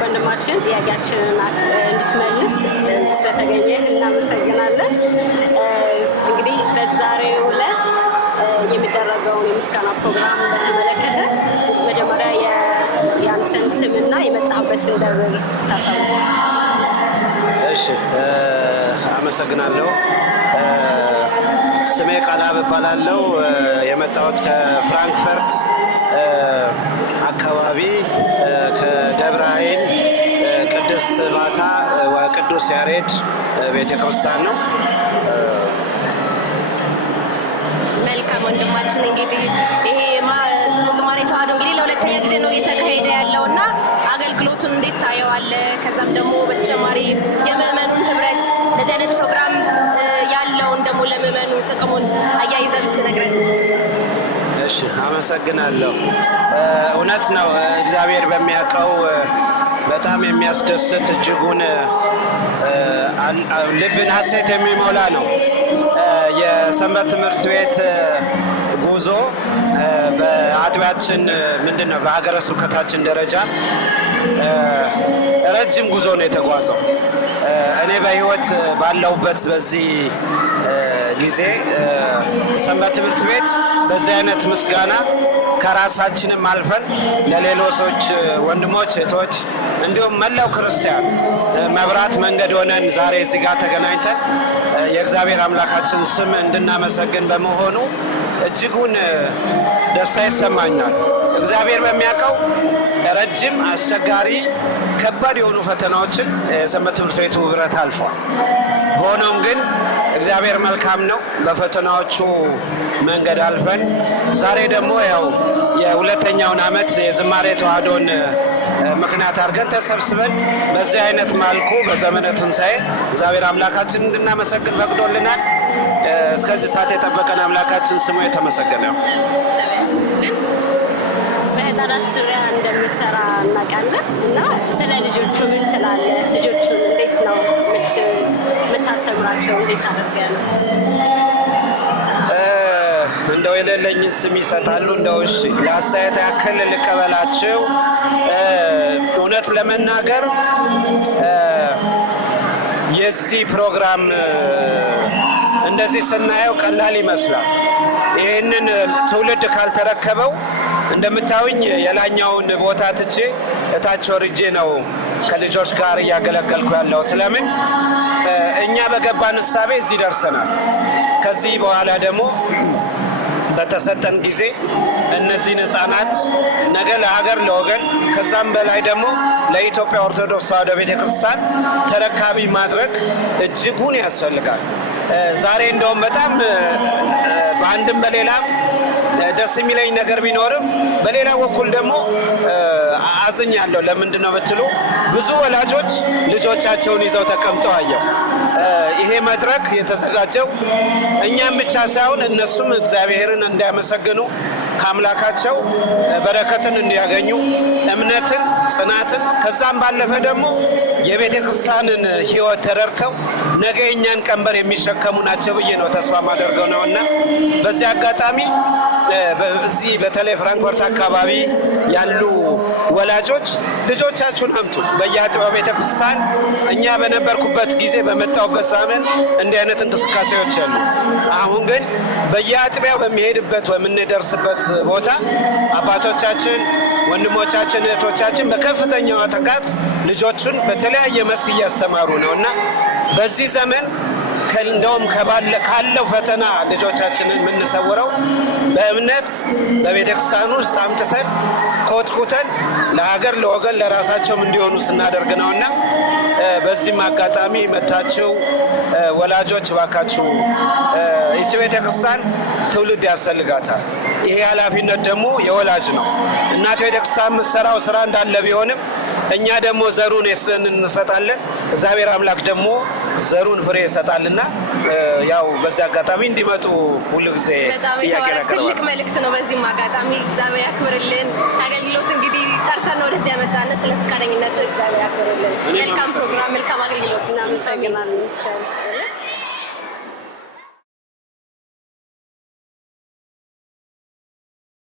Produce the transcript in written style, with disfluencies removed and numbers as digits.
ወንድማችን ጥያቄያችንን እንድትመልስ ስለተገኘ እናመሰግናለን። እንግዲህ በዛሬው ዕለት የሚደረገውን የምስጋና ፕሮግራም በተመለከተ መጀመሪያ የአንተን ስምና የመጣህበትን ደብር ታሳውቅ። እሺ፣ አመሰግናለሁ። ስሜ ቃላብ እባላለሁ። የመጣሁት ከፍራንክፈርት አካባቢ ከደብረ ኃይል ቅድስት ባታ ቅዱስ ያሬድ ቤተክርስቲያን ነው። መልካም ወንድማችን፣ እንግዲህ ይሄ ዝማሬ ተዋሕዶ እንግዲህ ለሁለተኛ ጊዜ ነው እየተካሄደ ያለው እና አገልግሎቱን እንዴት ታየዋለህ? ከዛም ደግሞ በተጨማሪ የምዕመኑን ህብረት እንደዚህ አይነት ፕሮግራም ያለውን ደግሞ ለምዕመኑ ጥቅሙን አያይዘህ ብትነግረን። እሺ፣ አመሰግናለሁ። እውነት ነው። እግዚአብሔር በሚያውቀው በጣም የሚያስደስት እጅጉን ልብን ሐሴት የሚሞላ ነው። የሰንበት ትምህርት ቤት ጉዞ በአጥቢያችን ምንድነው በሀገረ ስብከታችን ደረጃ ረጅም ጉዞ ነው የተጓዘው። እኔ በህይወት ባለሁበት በዚህ ጊዜ ሰንበት ትምህርት ቤት በዚህ አይነት ምስጋና ከራሳችንም አልፈን ለሌሎች ወንድሞች እህቶች፣ እንዲሁም መላው ክርስቲያን መብራት መንገድ ሆነን ዛሬ እዚህ ጋር ተገናኝተን የእግዚአብሔር አምላካችን ስም እንድናመሰግን በመሆኑ እጅጉን ደስታ ይሰማኛል። እግዚአብሔር በሚያውቀው ረጅም አስቸጋሪ ከባድ የሆኑ ፈተናዎችን የሰንበት ትምህርት ቤቱ ህብረት አልፏል። ሆኖም ግን እግዚአብሔር መልካም ነው። በፈተናዎቹ መንገድ አልፈን ዛሬ ደግሞ ያው የሁለተኛውን ዓመት የዝማሬ ተዋሕዶን ምክንያት አድርገን ተሰብስበን በዚህ አይነት መልኩ በዘመነ ትንሣኤ እግዚአብሔር አምላካችን እንድናመሰግን ፈቅዶልናል። እስከዚህ ሰዓት የጠበቀን አምላካችን ስሙ የተመሰገነ ነው። በህፃናት ዙሪያ እንደምትሰራ እናውቃለን እና ስለ ልጆቹ ምን ትላለህ? ልጆቹን እንዴት ነው የምታስተምራቸው? እንዴት አድርገህ ነው? እንደው የሌለኝ ስም ይሰጣሉ። እንደው እሺ ለአስተያየት ያክል ልቀበላቸው። እውነት ለመናገር የዚህ ፕሮግራም እንደዚህ ስናየው ቀላል ይመስላል። ይህንን ትውልድ ካልተረከበው እንደምታዩኝ የላኛውን ቦታ ትቼ እታች ወርጄ ነው ከልጆች ጋር እያገለገልኩ ያለሁት። ለምን እኛ በገባን እሳቤ እዚህ ደርሰናል። ከዚህ በኋላ ደግሞ በተሰጠን ጊዜ እነዚህን ህፃናት ነገ ለሀገር ለወገን ከዛም በላይ ደግሞ ለኢትዮጵያ ኦርቶዶክስ ተዋሕዶ ቤተክርስቲያን ተረካቢ ማድረግ እጅጉን ያስፈልጋል። ዛሬ እንደውም በጣም በአንድም በሌላም ደስ የሚለኝ ነገር ቢኖርም በሌላ በኩል ደግሞ አዝኛለሁ። ለምንድን ነው ብትሉ ብዙ ወላጆች ልጆቻቸውን ይዘው ተቀምጠው አየው። ይሄ መድረክ የተዘጋጀው እኛም ብቻ ሳይሆን እነሱም እግዚአብሔርን እንዲያመሰግኑ ከአምላካቸው በረከትን እንዲያገኙ እምነትን፣ ጽናትን ከዛም ባለፈ ደግሞ የቤተ ክርስቲያንን ሕይወት ተረድተው ነገ የእኛን ቀንበር የሚሸከሙ ናቸው ብዬ ነው ተስፋ ማደርገው ነው እና በዚህ አጋጣሚ እዚህ በተለይ ፍራንክፈርት አካባቢ ያሉ ወላጆች ልጆቻችሁን አምጡ። በየአጥቢያው ቤተክርስቲያን እኛ በነበርኩበት ጊዜ በመጣሁበት ዘመን እንዲህ አይነት እንቅስቃሴዎች አሉ። አሁን ግን በየአጥቢያው በሚሄድበት በምንደርስበት ቦታ አባቶቻችን፣ ወንድሞቻችን፣ እህቶቻችን በከፍተኛው ትጋት ልጆቹን በተለያየ መስክ እያስተማሩ ነው እና በዚህ ዘመን እንደውም ካለው ፈተና ልጆቻችንን የምንሰውረው በእምነት በቤተክርስቲያን ውስጥ አምጥተን ኮትኩተን ለሀገር ለወገን ለራሳቸውም እንዲሆኑ ስናደርግ ነውና በዚህም አጋጣሚ መታችሁ ወላጆች ባካችሁ ይህች ቤተክርስቲያን ትውልድ ያስፈልጋታል። ይሄ ኃላፊነት ደግሞ የወላጅ ነው። እናት ቤተክርስቲያን የምትሰራው ስራ እንዳለ ቢሆንም እኛ ደግሞ ዘሩን እንሰጣለን። እግዚአብሔር አምላክ ደግሞ ዘሩን ፍሬ ይሰጣልና ያው በዚህ አጋጣሚ እንዲመጡ ሁሉ ጊዜ ትልቅ መልእክት ነው። በዚህም አጋጣሚ እግዚአብሔር ያክብርልን። አገልግሎት እንግዲህ ጠርተን ወደዚህ ያመጣን ስለ ፈቃደኝነት እግዚአብሔር ያክብርልን። መልካም ፕሮግራም፣ መልካም አገልግሎት። እናመሰግናለን።